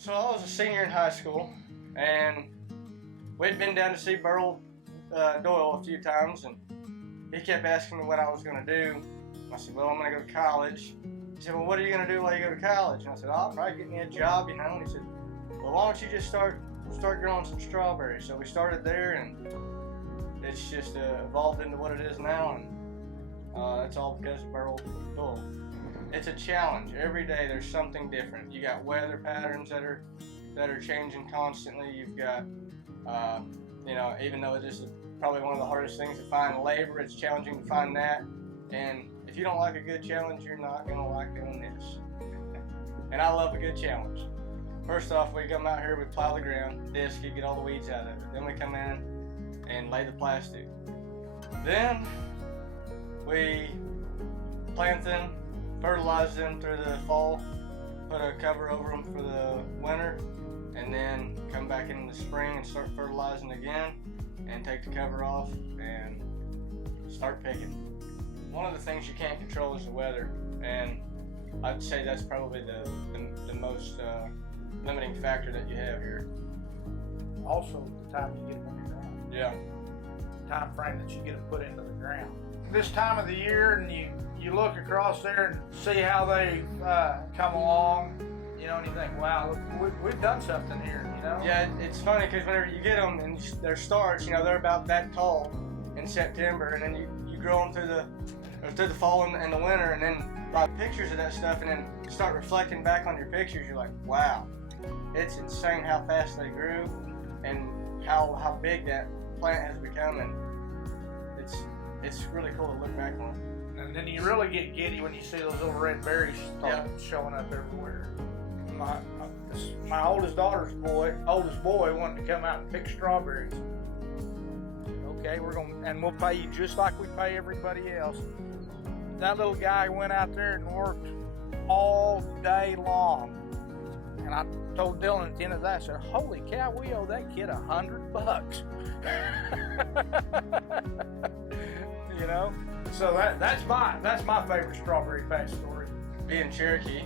So I was a senior in high school, and we'd been down to see Burl Doyle a few times, and he kept asking me what I was going to do. I said, well, I'm going to go to college. He said, well, what are you going to do while you go to college? And I said, oh, I'll probably get me a job, you know. And he said, well, why don't you just start growing some strawberries? So we started there, and it's just evolved into what it is now, and that's all because of Burl Doyle. It's a challenge. Every day there's something different. You got weather patterns that are changing constantly. You've got, you know, even though this is probably one of the hardest things to find labor, it's challenging to find that. And if you don't like a good challenge, you're not going to like doing this. And I love a good challenge. First off, we come out here, we plow the ground, disc it, get all the weeds out of it. Then we come in and lay the plastic. Then we plant them, fertilize them through the fall, put a cover over them for the winter, and then come back in the spring and start fertilizing again and take the cover off and start picking. One of the things you can't control is the weather, and I'd say that's probably the most limiting factor that you have here. Also, the time you get them in the ground. Yeah. The time frame that you get them put into the ground. This time of the year, and you look across there and see how they come along, you know, and you think, wow, look, we've done something here, you know? Yeah, it's funny because whenever you get them and their starts, you know, they're about that tall in September, and then you grow them through the fall and the winter, and then buy pictures of that stuff, and then start reflecting back on your pictures. You're like, wow, it's insane how fast they grew and how big that plant has become, and it's really cool to look back on. And then you really get giddy when you see those little red berries showing up everywhere. My oldest boy wanted to come out and pick strawberries. Okay, we'll pay you just like we pay everybody else. That little guy went out there and worked all day long. And I told Dylan at the end of that, I said, holy cow, we owe that kid $100. You know? So that's my favorite strawberry patch story. Being Cherokee,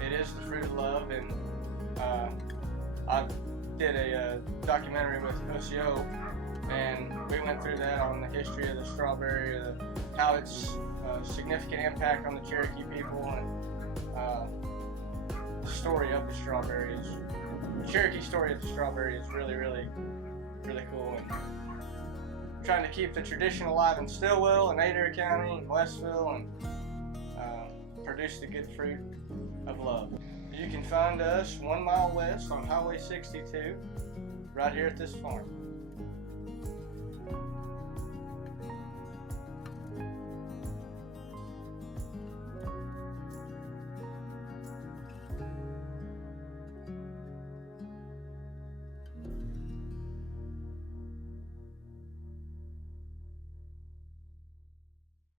it is the fruit of love, and I did a documentary with OCO, and we went through that on the history of the strawberry, how its significant impact on the Cherokee people, and the story of the strawberry the Cherokee story of the strawberry is really, really, really cool. And trying to keep the tradition alive in Stillwell and Adair County and Westville, and produce the good fruit of love. You can find us 1 mile west on Highway 62, right here at this farm.